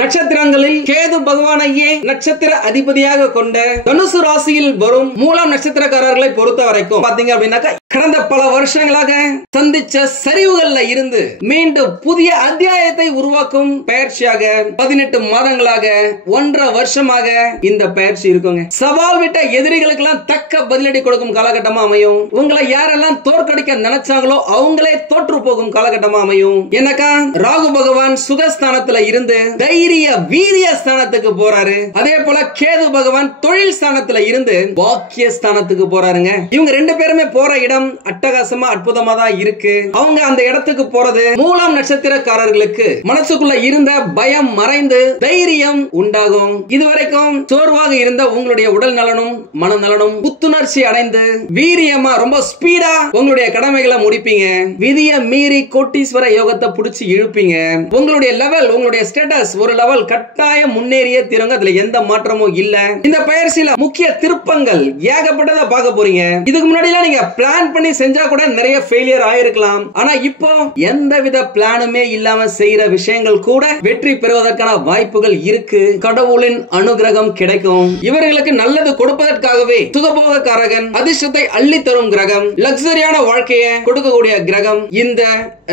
நட்சத்திரங்களில் கேது பகவானையே நட்சத்திர அதிபதியாக கொண்ட தனுசு ராசியில் வரும் மூலம் நட்சத்திரக்காரர்களை பொறுத்த வரைக்கும் பாத்தீங்க அப்படின்னாக்கா கடந்த பல வருஷங்களாக சந்திச்ச சரிவுகள்ல இருந்து மீண்டும் புதிய அத்தியாயத்தை உருவாக்கும் பயிற்சியாக 18 மாதங்களாக 1.5 வருஷமாக இந்த பயிற்சி இருக்குங்க. சவால் விட்ட எதிரிகளுக்கு எல்லாம் தக்க பதிலடி கொடுக்கும் காலகட்டமா அமையும். உங்களை யாரெல்லாம் தோற்கடிக்க நினைச்சாங்களோ அவங்களே தோற்று போகும் காலகட்டமா அமையும். என்னக்கா ராகு பகவான் சுகஸ்தானத்துல இருந்து தைரிய வீரிய ஸ்தானத்துக்கு போறாரு. அதே போல கேது பகவான் தொழில் ஸ்தானத்துல இருந்து பாக்கிய ஸ்தானத்துக்கு போறாருங்க. இவங்க 2 பேருமே போற இடம் அட்டகாசமா அற்புதமா தான் இருக்கு. அவங்க அந்த இடத்துக்கு போறது மூலம் நட்சத்திரக்காரர்களுக்கு மனசுக்குள்ள இருந்த பயம் மறைந்து தைரியம் உண்டாகும். இதுவரைக்கும் சோர்வாக இருந்த உங்களுடைய உடல் நலனும் மனநலனும் புத்துணர்ச்சி அடைந்து வீரியமா ரொம்ப ஸ்பீடா உங்களுடைய கடமைகளை முடிப்பீங்க. விதிய மீறி கோட்டீஸ்வர யோகத்தை புடிச்சு இழுப்பீங்க. உங்களுடைய லெவல் உங்களுடைய ஸ்டேட்டஸ் ஒரு லெவல் கட்டாயம் முன்னேறிய தீருங்க. அதுல எந்த மாற்றமும் இல்ல. இந்த பயிற்சியில முக்கிய திருப்பங்கள் ஏகப்பட்டதை பார்க்க போறீங்க. இதுக்கு முன்னாடி நீங்க பிளான் பண்ணி செஞ்சா கூட நிறைய ஃபெயிலியர் ஆயிருக்கலாம். ஆனா இப்போ எந்தவித பிளானுமே இல்லாம செய்யற விஷயங்கள் கூட வெற்றி பெறுவதற்கான வாய்ப்புகள் இருக்கு. கடவுளின் அனுகிரகம் கிடைக்கும். இவர்களுக்கு நல்லது கொடுப்பதற்காகவே சுகபோக காரகன், அதிர்ஷ்டத்தை அள்ளி தரும் கிரகம், லக்ஸரியான வாழ்க்கையை கொடுக்கக்கூடிய கிரகம் இந்த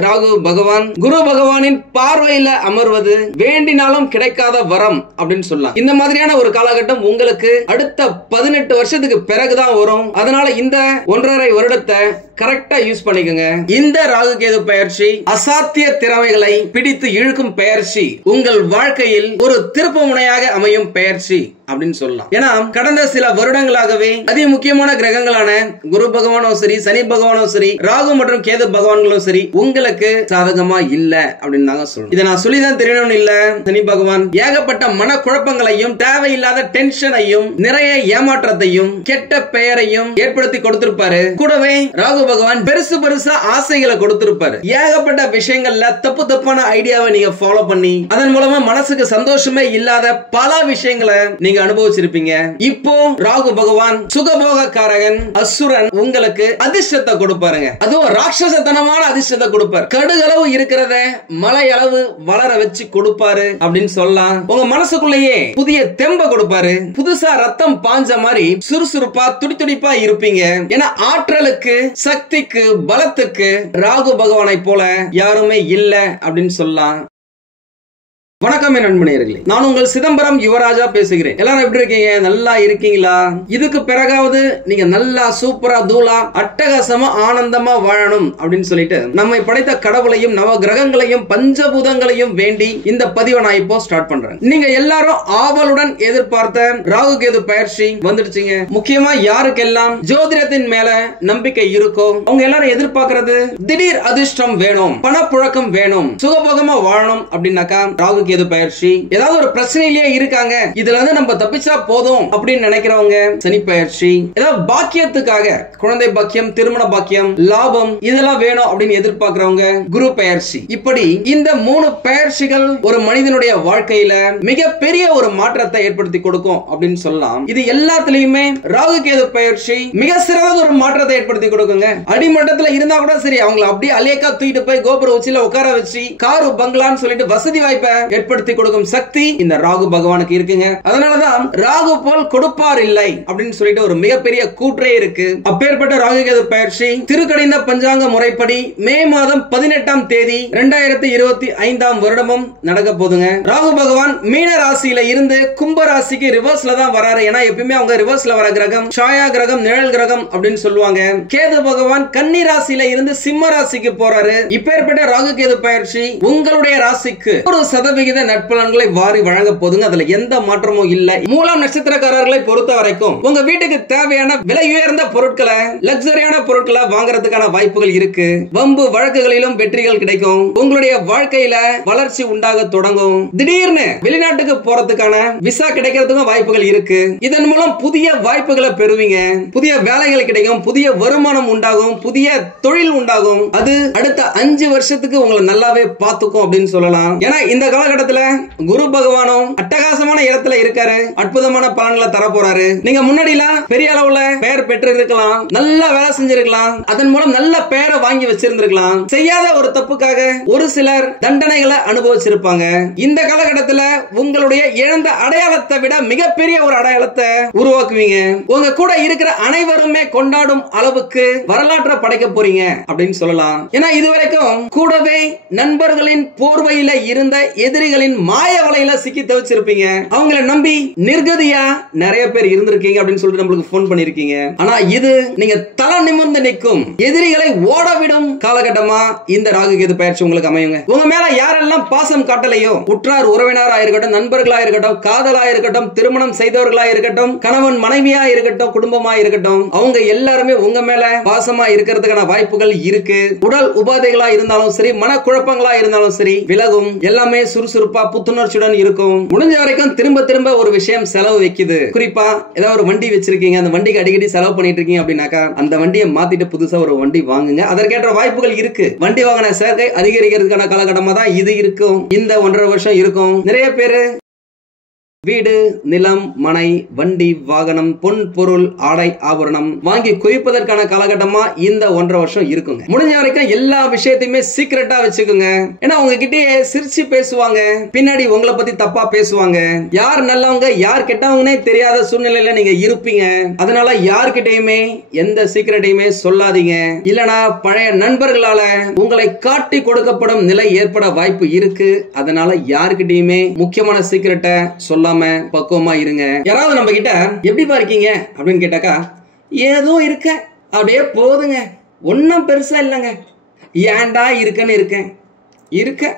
ராகு பகவான். குரு பகவானின் பார்வையில அமர்வது வேண்டினாலும் கிடைக்காத வரம் அப்படின்னு சொல்லலாம். இந்த மாதிரியான ஒரு காலகட்டம் உங்களுக்கு அடுத்த 18 வருஷத்துக்கு பிறகுதான் வரும். அதனால இந்த 1.5 வருடத்தை கரெக்டா யூஸ் பண்ணிக்கோங்க. இந்த ராகு கேது பயிற்சி அசாத்திய திறமைகளை பிடித்து இழுக்கும் பயிற்சி. உங்கள் வாழ்க்கையில் ஒரு திருப்பு முனையாக அமையும் பயிற்சி அப்படின்னு சொல்லலாம். ஏன்னா கடந்த சில வருடங்களாகவே அதி முக்கியமான கிரகங்களான குரு பகவானும் சரி, சனி பகவானும் சரி, ராகு மற்றும் கேது பகவான்களும் சரி உங்களுக்கு சாதகமா இல்ல அப்படின்னு நாங்க சொல்றோம். இதை நான் சொல்லிதான் தெரியணும்னு இல்ல. சனி பகவான் ஏகப்பட்ட மன குழப்பங்களையும் தேவையில்லாத டென்ஷனையும் நிறைய ஏமாற்றத்தையும் கெட்ட பெயரையும் ஏற்படுத்தி கொடுத்திருப்பாரு. கூடவே ராகு பகவான் பெருசு பெருசா ஆசைகளை கொடுத்திருப்பாரு. ஏகப்பட்ட விஷயங்கள்ல தப்பான ஐடியாவை நீங்க ஃபாலோ பண்ணி அதன் மூலமா மனசுக்கு சந்தோஷமே இல்லாத பல விஷயங்களை நீங்க அனுபவிச்சிருப்பீங்க. இப்போ ராகு பகவான் சுகபோக காரகன் அசுரன் உங்களுக்கு அதிர்ஷ்டத்தை கொடுப்பாருங்க. அதுவும் ராட்சசத்தனமான அதிர்ஷ்டத்தை கொடுப்பார். கடுகளவு இருக்கிறத மலை அளவு வளர வச்சு கொடுப்பாரு அப்படின்னு சொல்லலாம். உங்க மனசுக்குள்ளேயே புதிய தெம்ப கொடுப்பாரு. புதுசா ரத்தம் பாஞ்ச மாதிரி சுறுசுறுப்பா துடிதுடிப்பா இருப்பீங்க. ஏன்னா ஆற்றலுக்கு, சக்திக்கு, பலத்துக்கு ராகு பகவானை போல யாருமே இல்ல அப்படின்னு சொல்லலாம். வணக்கம் நண்பர்களே, நான் உங்கள் சிதம்பரம் யுவராஜா பேசுகிறேன். எல்லாரும் எப்படி இருக்கீங்க? நல்லா இருக்கீங்களா? இதுக்கு பிறகாவது நீங்க நல்லா சூப்பரா தூளா அட்டகாசமா ஆனந்தமா வாழணும் அப்படின்னு சொல்லிட்டு நம்மை படைத்த கடவுளையும் நவ கிரகங்களையும் பஞ்சபூதங்களையும் வேண்டி இந்த பதிவை நான் இப்போ ஸ்டார்ட் பண்றேன். நீங்க எல்லாரும் ஆவலுடன் எதிர்பார்த்த ராகு கேது பயிற்சி வந்துடுச்சுங்க. முக்கியமா யாருக்கெல்லாம் ஜோதிடத்தின் மேல நம்பிக்கை இருக்கோ அவங்க எல்லாரும் எதிர்பார்க்கிறது திடீர் அதிர்ஷ்டம் வேணும், பணப்புழக்கம் வேணும், சுகபோகமா வாழணும் அப்படின்னாக்கா ராகு கேது பயிற்சி. ஏதாவது ஒரு பிரச்சனையிலேயே இருக்காங்க, இதுல இருந்து நம்ம தப்பிச்சா போதும் அப்படின்னு நினைக்கிறவங்க சனி பயிற்சி. ஏதாவது பாக்கியத்துக்காக குழந்தை பாக்கியம், திருமண பாக்கியம், லாபம் இதெல்லாம் வேணும் அப்படின்னு எதிர்பார்க்கிறவங்க குரு பயிற்சி. இப்படி இந்த 3 பயிற்சிகள் ஒரு மனிதனுடைய வாழ்க்கையில மிகப்பெரிய ஒரு மாற்றத்தை ஏற்படுத்தி கொடுக்கும் அப்படின்னு சொல்லலாம். இது எல்லாத்துலயுமே ராகு கேது பயிற்சி மிக சிறந்த ஒரு மாற்றத்தை ஏற்படுத்தி கொடுக்குங்க. அடிமட்டத்துல இருந்தா கூட சரி, அவங்களை அப்படியே அலேக்கா தூக்கிட்டு போய் கோபுர உச்சியில உட்கார வச்சு காரு பங்களான்னு சொல்லிட்டு வசதி வாய்ப்பை ஏற்படுத்தி கொடுக்கும் சக்தி இந்த ராகு பகவானுக்கு இருக்குங்க. அதனாலதான் ராகு போல் கொடுப்பார் இல்லை அப்படின்னு சொல்லிட்டு ஒரு மிகப்பெரிய கூற்றே இருக்கு. அப்பேற்பட்ட ராகு கேது பயிற்சி திருக்கணித பஞ்சாங்க முறைப்படி மே மாதம் 18ஆம் தேதி 2025ஆம் வருடமும் நடக்க போதுங்க. ராகு பகவான் மீன ராசியில இருந்து கும்ப ராசிக்கு ரிவர்ஸ்ல தான் வராரு. ஏன்னா எப்பயுமே அவங்க ரிவர்ஸ்ல வர கிரகம் சாயா கிரகம், நிழல் கிரகம் அப்படின்னு சொல்லுவாங்க. கேது பகவான் கன்னி ராசியில இருந்து சிம்ம ராசிக்கு போறாரு. இப்பேற்பட்ட ராகு கேது பயிற்சி உங்களுடைய ராசிக்கு 1% நட்பலன்களை வாரி வழங்க போதுங்க. அதுல எந்த மாற்றமும் இல்லை. மூலம் நட்சத்திரக்காரர்களை பொறுத்த வரைக்கும் உங்க வீட்டுக்கு தேவையான விலை உயர்ந்த பொருட்களை, லக்ஸரியான பொருட்களை வாங்குறதுக்கான வாய்ப்புகள் இருக்கு. வம்பு வழக்குகளிலும் வெற்றிகள் கிடைக்கும். உங்களுடைய வாழ்க்கையில வளர்ச்சி உண்டாக தொடங்கும். திடீர்னு வெளிநாட்டுக்கு போறதுக்கான விசா கிடைக்கிறதுக்கும் வாய்ப்புகள் இருக்கு. இதன் மூலம் புதிய வாய்ப்புகளை பெறுவீங்க. புதிய வேலைகள் கிடைக்கும், புதிய வருமானம் உண்டாகும், புதிய தொழில் உண்டாகும். அது அடுத்த 5 வருஷத்துக்கு உங்களை நல்லாவே பார்த்துக்கும் அப்படின்னு சொல்லலாம். ஏன்னா இந்த காலகட்டத்தில் காலகட்டத்துல குரு பகவானும் அட்டகாசமான இடத்துல இருக்காரு, அற்புதமான பலன்களை தர போறாரு. நீங்க முன்னாடிலாம் பெரிய அளவுல பெயர் பெற்று இருக்கலாம், நல்லா வேலை செஞ்சிருக்கலாம், அதன் மூலம் நல்ல பெயரை வாங்கி வச்சிருந்திருக்கலாம். செய்யாத ஒரு தப்புக்காக ஒரு சிலர் தண்டனைகளை அனுபவிச்சிருப்பாங்க. இந்த காலகட்டத்துல உங்களுடைய இழந்த அடையாளத்தை விட மிகப்பெரிய ஒரு அடையாளத்தை உருவாக்குவீங்க. உங்க கூட இருக்கிற அனைவருமே கொண்டாடும் அளவுக்கு வரலாற்றை படைக்க போறீங்க அப்படின்னு சொல்லலாம். ஏன்னா இதுவரைக்கும் கூடவே நண்பர்களின் போர்வையில இருந்த எதிரிகளின் மாய வலையில சிக்கி தவிச்சிருப்பீங்க. அவங்கள நம்பி நிர்கதியா நிறைய பேர் இருந்திருக்கீங்க அப்படின்னு சொல்லிட்டு நம்மளுக்கு போன் பண்ணிருக்கீங்க. ஆனா இது நீங்க தலை நிமிர்ந்து நிற்கும், எதிரிகளை ஓடவிடும் காலகட்டமா இந்த ராகு கேது பயிற்சி உங்களுக்கு அமையுங்க. உங்க மேல யாரெல்லாம் பாசம் காட்டலையோ, உற்றார் உறவினரா இருக்கட்டும், நண்பர்களா இருக்கட்டும், காதலா இருக்கட்டும், திருமணம் செய்தவர்களா இருக்கட்டும், கணவன் மனைவியா இருக்கட்டும், குடும்பமா இருக்கட்டும், அவங்க எல்லாருமே உங்க மேல பாசமா இருக்கிறதுக்கான வாய்ப்புகள் இருக்கு. உடல் உபாதைகளா இருந்தாலும் சரி, மனக்குழப்பங்களா இருந்தாலும் சரி விலகும். எல்லாமே சுறுசுறுப்பா புத்துணர்ச்சியுடன் இருக்கும். முடிஞ்ச வரைக்கும் திரும்ப திரும்ப ஒரு விஷயம் செலவு வைக்குது. குறிப்பா ஏதாவது ஒரு வண்டி வச்சிருக்கீங்க, அந்த வண்டிக்கு அடிக்கடி செலவு பண்ணிட்டு இருக்கீங்க அப்படின்னாக்கா அந்த வண்டியை மாத்திட்டு புதுசா ஒரு வண்டி வாங்குங்க. அதற்கேற்ற வாய்ப்புகள் இருக்கு. வண்டி வாங்கின சேர்க்கை அதிகரிக்கிறதுக்கான காலகட்டமா தான் இது இருக்கும். இந்த 1.5 வருஷம் இருக்கும். நிறைய பேரு வீடு, நிலம், மனை, வண்டி, வாகனம், பொன் பொருள், ஆடை, ஆபரணம் வாங்கி குவிப்பதற்கான காலகட்டமா இந்த 1.5 வருஷம் இருக்குங்க. முடிஞ்ச வரைக்கும் எல்லா விஷயத்தையுமே சீக்கிரட்டா வச்சுக்கோங்க. ஏன்னா உங்ககிட்டயே சிரிச்சு பேசுவாங்க, பின்னாடி உங்களை பத்தி தப்பா பேசுவாங்க. யார் நல்லவங்க யார் கெட்டவங்கன்னே தெரியாத சூழ்நிலையில நீங்க இருப்பீங்க. அதனால யார்கிட்டயுமே எந்த சீக்கிரட்டையுமே சொல்லாதீங்க. இல்லனா பழைய நண்பர்களால உங்களை காட்டி கொடுக்கப்படும் நிலை ஏற்பட வாய்ப்பு இருக்கு. அதனால யார்கிட்டயுமே முக்கியமான சீக்கிரட்டை சொல்லாம பக்குவமா இருங்க. யாராவது நம்ம கிட்ட எப்படிப்பா இருக்கீங்க அப்படின்னு கேட்டாக்கா, ஏதோ இருக்க அப்படியே போதுங்க, ஒன்னும் பெருசா இல்லைங்க, ஏன்டா இருக்கன்னு இருக்கேன் இருக்க,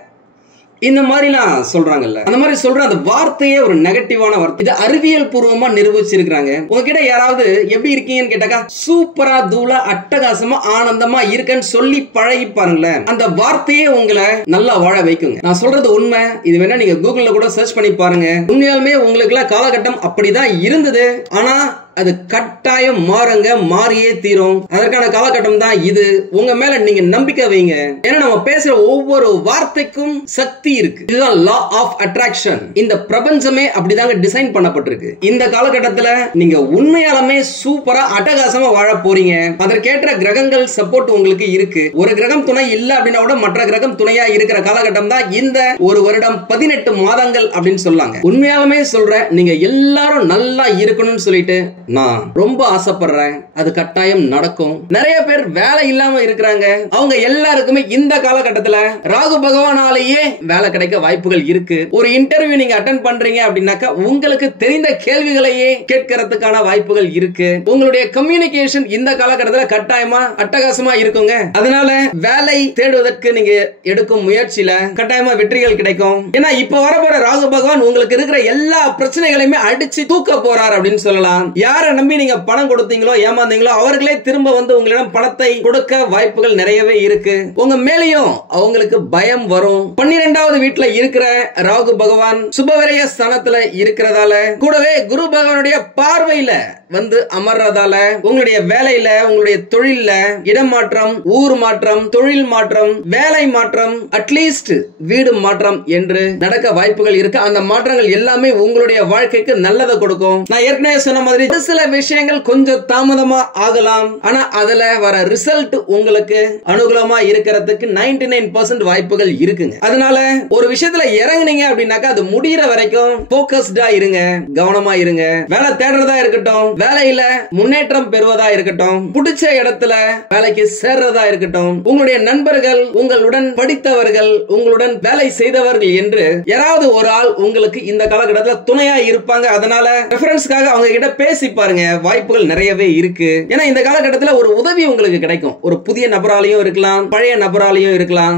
இந்த மாதிரிலாம் சொல்றாங்கல்ல. அந்த மாதிரி சொல்ற அந்த வார்த்தையே ஒரு நெகட்டிவான வார்த்தை. இது அறிவியல் பூர்வமா நிரூபிச்சிருக்காங்க. உங்ககிட்ட யாராவது எப்படி இருக்கீங்கன்னு கேட்டாக்கா, சூப்பரா தூளா அட்டகாசமா ஆனந்தமா இருக்கன்னு சொல்லி பழகி பாருங்களேன். அந்த வார்த்தையே உங்களை நல்லா வாழ வைக்குங்க. நான் சொல்றது உண்மை. இது வேணா நீங்க கூகுள்ல கூட சர்ச் பண்ணி பாருங்க. உண்மையாலுமே உங்களுக்கு எல்லாம் காலகட்டம் அப்படிதான் இருந்தது. ஆனா அது கட்டாயம் மாறுங்க, மாறியே தீரும். அதற்கான காலகட்டம் தான் இது. உங்க மேல நீங்க நம்பிக்கை வைங்க. ஏன்னா நம்ம பேசுற ஒவ்வொரு வார்த்தைக்கும் சக்தி இருக்கு. இதுதான் லா ஆஃப் அட்ராக்ஷன். இந்த பிரபஞ்சமே அப்படிதாங்க டிசைன் பண்ணப்பட்டிருக்கு. இந்த காலகட்டத்துல நீங்க உண்மையாலுமே சூப்பரா அட்டகாசமா வாழ போறீங்க. அதற்கேற்ற கிரகங்கள் சப்போர்ட் உங்களுக்கு இருக்கு. ஒரு கிரகம் துணை இல்ல அப்படின்னா கூட மற்ற கிரகம் துணையா இருக்கிற காலகட்டம் தான் இந்த ஒரு வருடம் 18 மாதங்கள் அப்படின்னு சொல்லாங்க. உண்மையாலுமே சொல்றேன், நீங்க எல்லாரும் நல்லா இருக்கணும்னு சொல்லிட்டு நான் ரொம்ப ஆசைப்படுறேன். அது கட்டாயம் நடக்கும். நிறைய பேர் வேலை இல்லாம இருக்கிறாங்க. அவங்க எல்லாருக்குமே இந்த காலகட்டத்துல ராகு பகவானாலேயே வேலை கிடைக்க வாய்ப்புகள் இருக்கு. ஒரு இன்டர்வியூ நீங்க அட்டெண்ட் பண்றீங்க அப்படின்னாக்கா உங்களுக்கு தெரிந்த கேள்விகளையே கேட்கறதுக்கான வாய்ப்புகள் இருக்கு. உங்களுடைய கம்யூனிகேஷன் இந்த காலகட்டத்துல கட்டாயமா அட்டகாசமா இருக்குங்க. அதனால வேலை தேடுவதற்கு நீங்க எடுக்கும் முயற்சியில கட்டாயமா வெற்றிகள் கிடைக்கும். ஏன்னா இப்ப வரப்போற ராகு பகவான் உங்களுக்கு இருக்கிற எல்லா பிரச்சனைகளையுமே அடிச்சு தூக்க போறார் அப்படின்னு சொல்லலாம். யாரை நம்பி நீங்க பணம் கொடுத்தீங்களோ ஏமாந்தீங்களோ அவர்களே திரும்ப வந்து உங்களிடம் பணத்தை கொடுக்க வாய்ப்புகள் நிறையவே இருக்கு. உங்க மேலையும் அவங்களுக்கு பயம் வரும். 12வது வீட்டுல இருக்கிற ராகு பகவான் சுபவிரய ஸ்தானத்துல இருக்கிறதால கூடவே குரு பகவானுடைய பார்வையில வந்து அமர்றதால உங்களுடைய வேலையில, உங்களுடைய தொழில இடம் மாற்றம், ஊர் மாற்றம், தொழில் மாற்றம், வேலை மாற்றம், அட்லீஸ்ட் வீடு மாற்றம் என்று நடக்க வாய்ப்புகள் இருக்கு. அந்த மாற்றங்கள் எல்லாமே உங்களுடைய வாழ்க்கைக்கு நல்லதை கொடுக்கும். நான் ஏற்கனவே சொன்ன மாதிரி சில விஷயங்கள் கொஞ்சம் தாமதமா ஆகலாம். ஆனா அதுல வர ரிசல்ட் உங்களுக்கு அனுகூலமா இருக்கிறதுக்கு 99% வாய்ப்புகள் இருக்குங்க. அதனால ஒரு விஷயத்துல இறங்குனீங்க அப்படின்னாக்கா அது முடியற வரைக்கும் போக்கஸ்டா இருங்க, கவனமா இருங்க. வேலை தேடுறதா இருக்கட்டும், வேலையில முன்னேற்றம் பெறுவதா இருக்கட்டும், பிடிச்ச இடத்துல வேலைக்கு சேர்றதா இருக்கட்டும், உங்களுடைய நண்பர்கள், உங்களுடன் படித்தவர்கள், உங்களுடன் வேலை செய்தவர்கள் என்று யாராவது ஒரு ஆள் உங்களுக்கு இந்த காலகட்டத்தில் துணையா இருப்பாங்க. அதனால ரெஃபரன்ஸ்க்காக அவங்க கிட்ட பேசி பாருங்க, வாய்ப்புகள் நிறையவே இருக்கு. ஏன்னா இந்த காலகட்டத்தில் ஒரு உதவி உங்களுக்கு கிடைக்கும். ஒரு புதிய நபராலையும் இருக்கலாம், பழைய நபராலையும் இருக்கலாம்.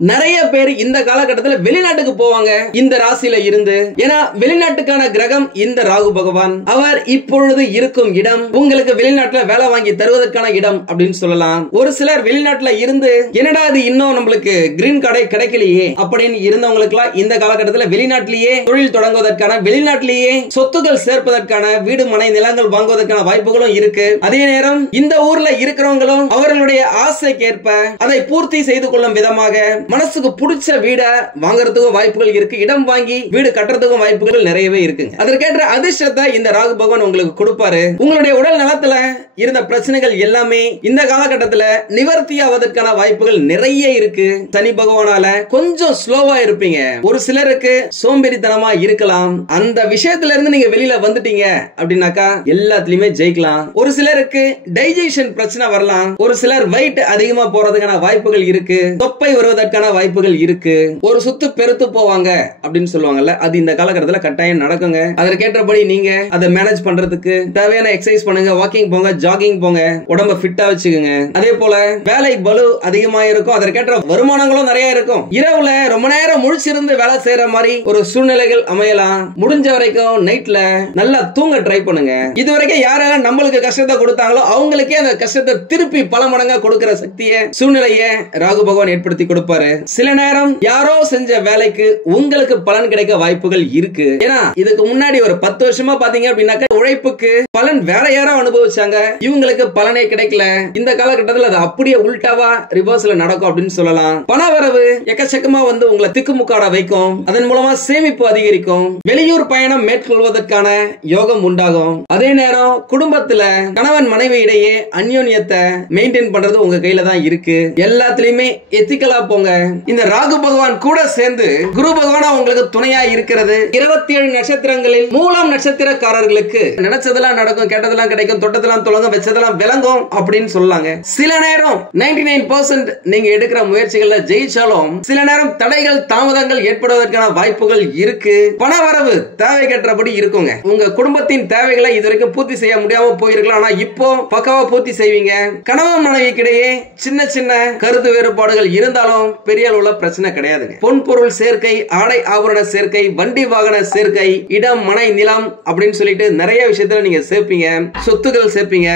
நிறைய பேர் இந்த காலகட்டத்தில் வெளிநாட்டுக்கு போவாங்க இந்த ராசியில இருந்து. ஏன்னா வெளிநாட்டுக்கான கிரகம் இந்த ராகு பகவான். அவர் இப்பொழுது இருக்கும் இடம் உங்களுக்கு வெளிநாட்டுல வேலை வாங்கி தருவதற்கான இடம் அப்படின்னு சொல்லலாம். ஒரு சிலர் வெளிநாட்டுல இருந்து என்னடா இது இன்னும் நம்மளுக்கு கிரீன் கார்டே கிடைக்கலையே அப்படின்னு இருந்தவங்களுக்கு இந்த காலகட்டத்தில் வெளிநாட்டிலேயே தொழில் தொடங்குவதற்கான, வெளிநாட்டிலேயே சொத்துக்கள் சேர்ப்பதற்கான, வீடு மனை நிலங்கள் வாங்குவதற்கான வாய்ப்புகளும் இருக்கு. அதே நேரம் இந்த ஊர்ல இருக்கிறவங்களும் அவர்களுடைய ஆசைக்கேற்ப அதை பூர்த்தி செய்து கொள்ளும் விதமாக மனசுக்கு பிடிச்ச வீட வாங்குறதுக்கும் வாய்ப்புகள் இருக்கு. இடம் வாங்கி வீடு கட்டுறதுக்கும் வாய்ப்புகள் நிறையவே இருக்குங்க. அதற்கேற்ற அதிர்ஷ்டத்தை இந்த ராகு பகவான் உங்களுக்கு கொடுப்பாரு. உங்களுடைய உடல் நலத்துல இருந்த பிரச்சனைகள் எல்லாமே இந்த காலகட்டத்துல நிவர்த்தி ஆவதற்கான வாய்ப்புகள் நிறைய இருக்கு. சனி பகவானால கொஞ்சம் ஸ்லோவா இருப்பீங்க. ஒரு சிலருக்கு சோம்பேறித்தனமா இருக்கலாம். அந்த விஷயத்துல இருந்து நீங்க வெளியில வந்துட்டீங்க அப்படின்னாக்கா எல்லாத்துலயுமே ஜெயிக்கலாம். ஒரு சிலருக்கு டைஜஷன் பிரச்சனை வரலாம். ஒரு சிலர் வெயிட் அதிகமா போறதுக்கான வாய்ப்புகள் இருக்கு. தொப்பை வருவதற்கான வாய்ப்புகள் இருக்கு. ஒரு சுத்து பெருத்து போவாங்க அப்படின்னு சொல்லுவாங்கல்ல, அது இந்த காலகட்டத்தில் கட்டாயம் நடக்குங்க. அதற்கேற்றபடி நீங்க அதை மேனேஜ் பண்றதுக்கு தேவையான எக்ஸசைஸ் பண்ணுங்க, வாக்கிங் போங்க, ஜாகிங் போங்க, உடம்ப ஃபிட்டா வச்சுக்கோங்க. அதே போல வேலை பளு அதிகமா இருக்கும். அதற்கேற்ற வருமானங்களும் நிறைய இருக்கும். இரவுல ரொம்ப நேரம் முழிச்சிருந்து வேலை செய்யற மாதிரி ஒரு சூழ்நிலைகள் அமையலாம். முடிஞ்ச வரைக்கும் நைட்ல நல்லா தூங்க ட்ரை பண்ணுங்க. இதுவரைக்கும் யாரெல்லாம் நம்மளுக்கு கஷ்டத்தை கொடுத்தாங்களோ அவங்களுக்கே அந்த கஷ்டத்தை திருப்பி பல மடங்கா கொடுக்கிற சக்தியை சூழ்நிலையை ராகு பகவான் ஏற்படுத்தி கொடுப்பாரு. சில நேரம் யாரோ செஞ்ச வேலைக்கு உங்களுக்கு பலன் கிடைக்க வாய்ப்புகள் இருக்கு. ஏன்னா இதுக்கு முன்னாடி ஒரு 10 வருஷமா பாத்தீங்க அப்படின்னாக்க உழைப்புக்கு பலன் வேற யாரோ அனுபவிச்சாங்க, இவங்களுக்கு பலனே கிடைக்கல. இந்த காலகட்டத்தில் அது அப்படியே உல்டாவா ரிவர்ஸ்ல நடக்கும் அப்படின்னு சொல்லலாம். பண வரவு எக்கச்சக்கமா வந்து உங்களை திக்குமுக்காட வைக்கும். அதன் மூலமா சேமிப்பு அதிகரிக்கும். வெளியூர் பயணம் மேற்கொள்வதற்கான யோகம் உண்டாகும். அதே நேரம் குடும்பத்துல கணவன் மனைவி இடையே அந்யோன்யத்தை மெயின்டைன் பண்றது உங்க கையில தான் இருக்கு. எல்லாத்துலயுமே எத்திக்கலா போங்க. இந்த ராகு பகவான் கூட சேர்ந்து குரு பகவானா உங்களுக்கு துணையா இருக்கிறது. 27 நட்சத்திரங்களில் மூலம் நட்சத்திரக்காரர்களுக்கு நினைச்சதெல்லாம் நடக்கும், கேட்டதெல்லாம் கிடைக்கும், தொட்டதெல்லாம் தொடங்கும், வச்சதெல்லாம் விளங்கும் அப்படின்னு சொல்லாங்க. சில நேரம் 99% நீங்க எடுக்கிற முயற்சிகள்ல ஜெயிச்சாலும் சில நேரம் தடைகள் தாமதங்கள் ஏற்படுவதற்கான வாய்ப்புகள் இருக்கு. பண வரவு தேவைக்கேற்றபடி இருக்குங்க. உங்க குடும்பத்தின் தேவைகளை இதுவரைக்கும் பூர்த்தி செய்ய முடியாம போயிருக்கலாம். ஆனா இப்போ பக்காவா பூர்த்தி செய்வீங்க. கணவன் மனைவிக்கிடையே சின்ன சின்ன கருத்து வேறுபாடுகள் இருந்தாலும் பெரிய அளவுல பிரச்சனை கிடையாதுங்க. பொன் பொருள் சேர்க்கை, ஆடை ஆபரண சேர்க்கை, வண்டி வாகன சேர்க்கை, இடம் மனை நிலம் அப்படின்னு சொல்லிட்டு நிறைய விஷயத்துல நீங்க சேர்ப்பீங்க, சொத்துக்கள் சேர்ப்பீங்க.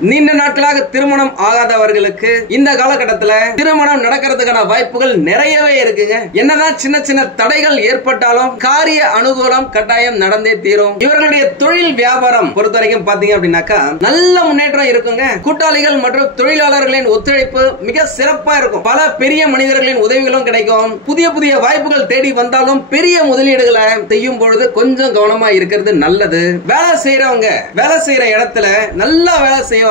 நீண்ட நாட்களாக திருமணம் ஆகாதவர்களுக்கு இந்த காலகட்டத்தில் திருமணம் நடக்கிறதுக்கான வாய்ப்புகள் நிறையவே இருக்குங்க. என்னதான் சின்ன சின்ன தடைகள் ஏற்பட்டாலும் காரிய அனுகூலம் கட்டாயம் நடந்தே தீரும். இவர்களுடைய தொழில் வியாபாரம் பொறுத்த வரைக்கும் பாத்தீங்க அப்படின்னாக்கா நல்ல முன்னேற்றம் இருக்குங்க. கூட்டாளிகள் மற்றும் தொழிலாளர்களின் ஒத்துழைப்பு மிக சிறப்பா இருக்கும். பல பெரிய மனிதர்களின் உதவிகளும் கிடைக்கும். புதிய புதிய வாய்ப்புகள் தேடி வந்தாலும் பெரிய முதலீடுகளை செய்யும் பொழுது கொஞ்சம் கவனமா இருக்கிறது நல்லது. வேலை செய்யறவங்க வேலை செய்யற இடத்துல நல்லா வேலை செய்வாங்க,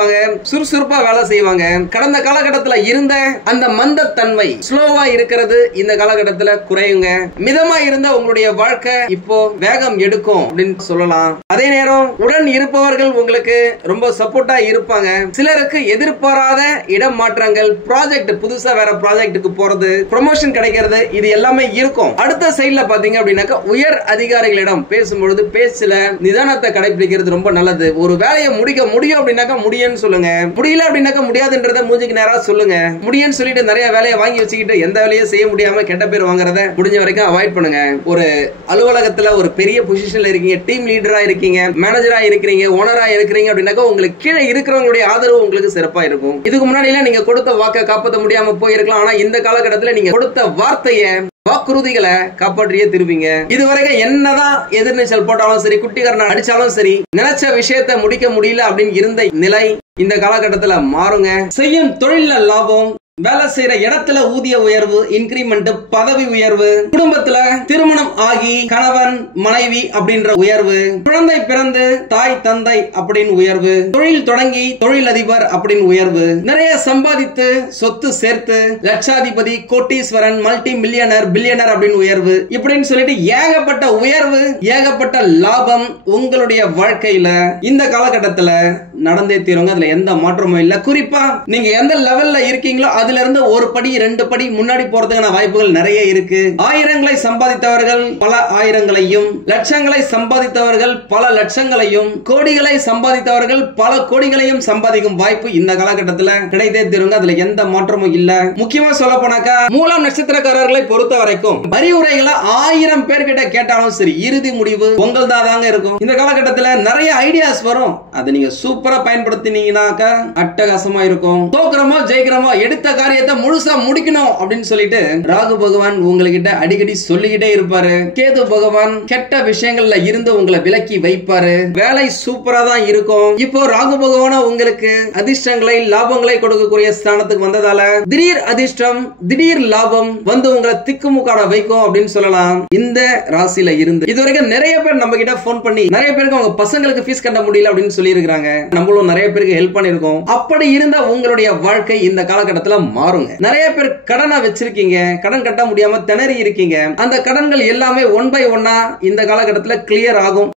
சுறுசுறுப்பா வேலை செய்வாங்க. கடந்த காலகட்டத்தில் இருந்த அந்த மந்தத்தன்மை ஸ்லோவா இருக்கிறது இந்த காலகட்டத்தில் குறையுங்க. மிதமா இருந்த உங்களுடைய வாழ்க்கை இப்போ வேகம் எடுக்கும் அப்படின்னு சொல்லலாம். அதே நேரம் உடன் இருப்பவர்கள் உங்களுக்கு ரொம்ப சப்போர்ட்டா இருப்பாங்க. சிலருக்கு எதிர்பாராத இடம் மாற்றங்கள், ப்ராஜெக்ட் புதுசா வேற ப்ராஜெக்ட்டுக்கு போறது, ப்ரமோஷன் கிடைக்கிறது, இது எல்லாமே இருக்கும். அடுத்த சைடுல பாத்தீங்க அப்படின்னாக்கா உயர் அதிகாரிகளிடம் பேசும்பொழுது பேச்சுல நிதானத்தை கடைபிடிக்கிறது ரொம்ப நல்லது. ஒரு வேலையை முடிக்க முடியும் அப்படின்னாக்கா முடியும் சொல்லுங்க, முடியல அப்படின்னாக்க முடியாதுன்றத மூஞ்சிக்கு நேரா சொல்லுங்க. முடியும்னு சொல்லிட்டு நிறைய வேலையை வாங்கி வச்சுக்கிட்டு எந்த வேலையும் செய்ய முடியாம கெட்ட பேர் வாங்குறத முடிஞ்ச வரைக்கும் அவாய்ட் பண்ணுங்க. ஒரு அலுவலகத்துல ஒரு பெரிய பொசிஷன்ல இருக்கீங்க, டீம் லீடரா இருக்கீங்க, மேனேஜரா இருக்கிறீங்க, ஓனரா இருக்கிறீங்க அப்படின்னாக்க உங்களுக்கு கீழே இருக்கிறவங்களுடைய ஆதரவு உங்களுக்கு சிறப்பா இருக்கும். இதுக்கு முன்னாடி நீங்க கொடுத்த வாக்கை காப்பாற்ற முடியாம போயிருக்கலாம். ஆனா இந்த காலகட்டத்தில் நீங்க கொடுத்த வார்த்தையை வாக்குறுதிகளை காப்பாற்றியே திரும்பிங்க. இதுவரைக்கும் என்னதான் எதிர்நீச்சல் போட்டாலும் சரி, குட்டிகரனை அடிச்சாலும் சரி, நினைச்ச விஷயத்தை முடிக்க முடியல அப்படின்னு இருந்த நிலை இந்த காலகட்டத்தில் மாறுங்க. செய்யும் தொழில லாபம், வேலை செய்யற இடத்துல ஊதிய உயர்வு, இன்கிரிமெண்ட், பதவி உயர்வு, குடும்பத்துல திருமணம் ஆகி கணவன் மனைவி அப்படின்ற உயர்வு, குழந்தை பிறந்து தாய் தந்தை அப்படின்னு உயர்வு, தொழில் தொடங்கி தொழிலதிபர் அப்படின்னு உயர்வு, நிறைய சம்பாதித்து சொத்து சேர்த்து லட்சாதிபதி, கோட்டீஸ்வரன், மல்டி மில்லியனர், பில்லியனர் அப்படின்னு உயர்வு, இப்படின்னு சொல்லிட்டு ஏகப்பட்ட உயர்வு, ஏகப்பட்ட லாபம் உங்களுடைய வாழ்க்கையில இந்த காலகட்டத்தில் நடந்தே தீருங்க. அதுல எந்த மாற்றமும் இல்ல. குறிப்பா நீங்க எந்த லெவல்ல இருக்கீங்களோ அதுல இருந்து ஒரு படி 2 படி முன்னாடி போறதுக்கான வாய்ப்புகள் நிறைய இருக்கு. ஆயிரங்களை சம்பாதித்தவர்கள் பல ஆயிரங்களையும், லட்சங்களை சம்பாதித்தவர்கள் பல லட்சங்களையும், கோடிகளை சம்பாதித்தவர்கள் பல கோடிகளையும் சம்பாதிக்கும் வாய்ப்பு இந்த காலகட்டத்தில் கிடைத்தே தீருங்க. அதுல எந்த மாற்றமும் இல்ல. முக்கியமா சொல்ல போனாக்கா மூலம் நட்சத்திரக்காரர்களை பொறுத்த வரைக்கும் அறிவுரைகளை 1000 பேர்கிட்ட கேட்டாலும் சரி, இறுதி முடிவு உங்கள் தாங்க இருக்கும். இந்த காலகட்டத்தில் நிறைய ஐடியாஸ் வரும். அதை நீங்க சூப்பரா பயன்படுத்தினீங்கன்னாக்கா அட்டகாசமா இருக்கும். தோக்குறமோ ஜெயிக்கிறமோ எடுத்த காரியத்தை முழுசா முடிக்கணும் அப்படின்னு சொல்லிட்டு ராகு பகவான் உங்ககிட்ட அடிக்கடி சொல்லிக்கிட்டே இருப்பாரு. கேது பகவான் கெட்ட விஷயங்கள்ல இருந்து உங்களை விலக்கி வைப்பாரு. வேலை சூப்பரா தான் இருக்கும். இப்போ ராகு பகவான உங்களுக்கு அதிர்ஷ்டங்களை லாபங்களை கொடுக்கக்கூடிய ஸ்தானத்துக்கு வந்ததால திடீர் அதிர்ஷ்டம் திடீர் லாபம் வந்து உங்களை திக்குமுக்காட வைக்கும் அப்படின்னு சொல்லலாம். இந்த ராசியில இருந்து இதுவரைக்கும் நிறைய பேர் நம்ம கிட்ட போன் பண்ணி நிறைய பேருக்கு அவங்க பசங்களுக்கு ஃபீஸ் கட்ட முடியல அப்படின்னு சொல்லி இருக்காங்க. நம்மளும் நிறைய பேருக்கு ஹெல்ப் பண்ணிருக்கோம். அப்படி இருந்த உங்களுடைய வாழ்க்கை இந்த காலகட்டத்தில் மாறுங்க. நிறைய பேர் கடனை வச்சிருக்கீங்க, கடன் கட்ட முடியாம திணறி இருக்கீங்க. அந்த கடன்கள் எல்லாமே ஒன் பை ஒன்னா இந்த காலகட்டத்தில் கிளியர் ஆகும்.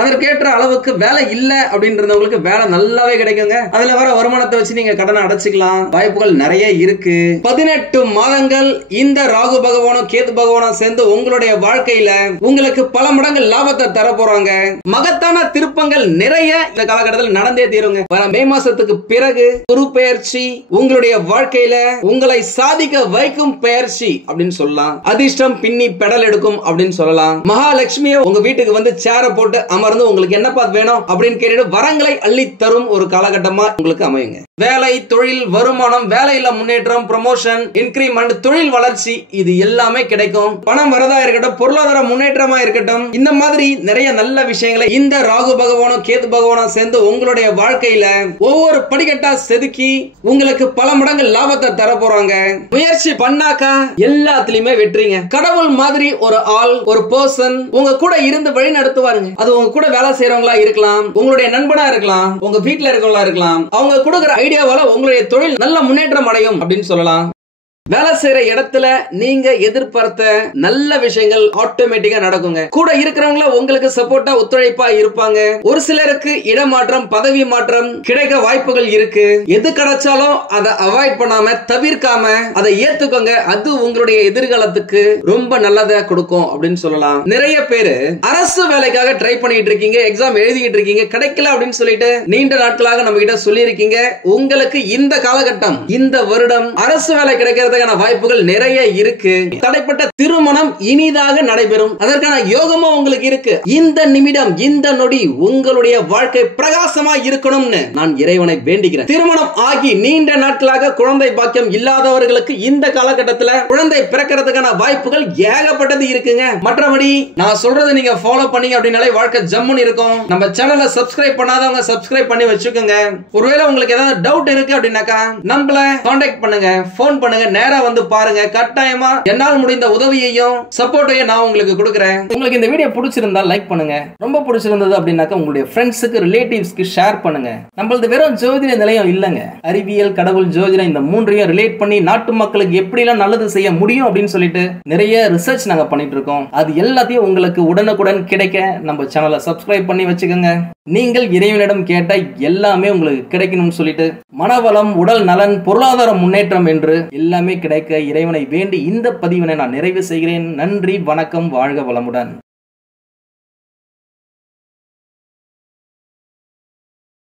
அதற்கேற்ற அளவுக்கு வேலை இல்ல அப்படின்றவங்களுக்கு வேலை நல்லாவே கிடைக்குங்க. அதுல வர வருமானத்தை வச்சு நீங்க கடனை அடைச்சிக்கலாம். வாய்ப்புகள் நிறைய இருக்கு. 18 மாதங்கள் இந்த ராகு பகவானும் கேது பகவானும் சேர்ந்து உங்களுடைய வாழ்க்கையில உங்களுக்கு பல மடங்கு லாபத்தை தர போறாங்க. மகத்தான திருப்பங்கள் நிறைய இந்த காலகட்டத்தில் நடந்தே தீருங்க. மே மாசத்துக்கு பிறகு குரு பெயர்ச்சி உங்களுடைய வாழ்க்கையில உங்களை சாதிக்க வைக்கும் பெயர்ச்சி அப்படின்னு சொல்லலாம். அதிர்ஷ்டம் பின்னி பெடல் எடுக்கும் அப்படின்னு சொல்லலாம். மகாலட்சுமியை உங்க வீட்டுக்கு வந்து சேர போட்டு அமர்ந்து உங்களுக்கு என்ன பார்த்து வேணும் அப்படின்னு கேட்டு வரங்களை அள்ளி தரும் ஒரு காலகட்டமா உங்களுக்கு அமையுங்க. வேலை, தொழில், வருமானம், வேலையில முன்னேற்றம், ப்ரமோஷன், இன்கிரிமெண்ட், தொழில் வளர்ச்சி இது எல்லாமே கிடைக்கும். பணம் வரதா இருக்கட்டும், பொருளாதார முன்னேற்றமா இருக்கட்டும், இந்த மாதிரி நிறைய நல்ல விஷயங்களை இந்த ராகு பகவானும் கேது பகவானும் சேர்ந்து உங்களுடைய வாழ்க்கையில ஒவ்வொரு படிக்கட்டா செதுக்கி உங்களுக்கு பல மடங்கு லாபத்தை தர போறாங்க. முயற்சி பண்ணாக்கா எல்லாத்துலயுமே வெற்றிங்க. கடவுள் மாதிரி ஒரு ஆள், ஒரு பர்சன் உங்க கூட இருந்து வழி நடத்துவாருங்க. அது உங்க கூட வேலை செய்யறவங்களா இருக்கலாம், உங்களுடைய நண்பனா இருக்கலாம், உங்க வீட்டுல இருக்கவங்களா இருக்கலாம். அவங்க கொடுக்கிற ஐடியாவால உங்களுடைய தொழில் நல்ல முன்னேற்றம் அடையும் அப்படின்னு சொல்லலாம். வேலை செய்யற இடத்துல நீங்க எதிர்பார்த்த நல்ல விஷயங்கள் ஆட்டோமேட்டிக்கா நடக்குங்க. கூட இருக்கிறவங்கள உங்களுக்கு சப்போர்ட்டா ஒத்துழைப்பா இருப்பாங்க. ஒரு சிலருக்கு இடமாற்றம், பதவி மாற்றம் கிடைக்க வாய்ப்புகள் இருக்கு. எது கிடைச்சாலும் அதை அவாய்ட் பண்ணாம தவிர்க்காம அதை ஏத்துக்கோங்க. அது உங்களுடைய எதிர்காலத்துக்கு ரொம்ப நல்லதை கொடுக்கும் அப்படின்னு சொல்லலாம். நிறைய பேரு அரசு வேலைக்காக ட்ரை பண்ணிட்டு இருக்கீங்க, எக்ஸாம் எழுதிட்டு இருக்கீங்க, கிடைக்கல அப்படின்னு சொல்லிட்டு நீண்ட நாட்களாக நம்ம கிட்ட சொல்லி இருக்கீங்க. உங்களுக்கு இந்த காலகட்டம், இந்த வருடம் அரசு வேலை கிடைக்கிறது வாய்ப்புகள் நிறைய இருக்கு. தடைப்பட்ட திருமணம் இனிதாக நடைபெறும். அதற்கான யோகமும் உங்களுக்கு இருக்கு. இந்த நிமிடம், இந்த நொடி உங்களுடைய வாழ்க்கை பிரகாசமா இருக்கணும்னு நான் இறைவனை வேண்டுகிறேன். திருமணம் ஆகி நீண்ட நாட்களாக குழந்தை பாக்கியம் இல்லாதவர்களுக்கு இந்த காலகட்டத்தில் குழந்தை பிறக்கிறதுக்கான வாய்ப்புகள் ஏகப்பட்டது இருக்குங்க. மற்றபடி நான் சொல்றது நீங்க ஃபாலோ பண்ணீங்க அப்படின்னாலே வாழ்க்கை ஜம்முன்னு இருக்கும். நம்ம சேனலை சப்ஸ்கிரைப் பண்ணாதவங்க சப்ஸ்கிரைப் பண்ணி வச்சுக்கோங்க. ஒருவேளை உங்களுக்கு ஏதாவது டவுட் இருக்கு அப்படின்னாக்கா நம்மள கான்டாக்ட் பண்ணுங்க, போன் பண்ணுங்க, நேரா வந்து பாருங்க. கட்டாயமா என்னால் முடிந்த உதவியையும் சப்போர்ட்டையும் நான் உங்களுக்கு கொடுக்கிறேன். உங்களுக்கு இந்த வீடியோ பிடிச்சிருந்தா லைக் பண்ணுங்க. ரொம்ப பிடிச்சிருந்தது அப்படின்னாக்கா உங்களுடைய ஃப்ரெண்ட்ஸுக்கு, ரிலேட்டிவ்ஸ்க்கு ஷேர் பண்ணுங்க. நம்மளது வெறும் ஜோதிட நிலையம் இல்லங்க. அறிவியல், கடவுள், ஜோதிடம் இந்த மூன்றையும் ரிலேட் பண்ணி நாட்டு மக்களுக்கு எப்படி எல்லாம் நல்லது செய்ய முடியும் அப்படின்னு சொல்லிட்டு நிறைய ரிசர்ச் நாங்க பண்ணிட்டு இருக்கோம். அது எல்லாத்தையும் உங்களுக்கு உடனுக்குடன் கிடைக்க நம்ம சேனலை சப்ஸ்கிரைப் பண்ணி வச்சுக்கோங்க. நீங்கள் இறைவனிடம் கேட்ட எல்லாமே உங்களுக்கு கிடைக்கணும்னு சொல்லிட்டு மனவளம், உடல் நலன், பொருளாதார முன்னேற்றம் என்று எல்லாமே கிடைக்க இறைவனை வேண்டி இந்த பதிவினை நான் நிறைவு செய்கிறேன். நன்றி, வணக்கம், வாழ்க வளமுடன்.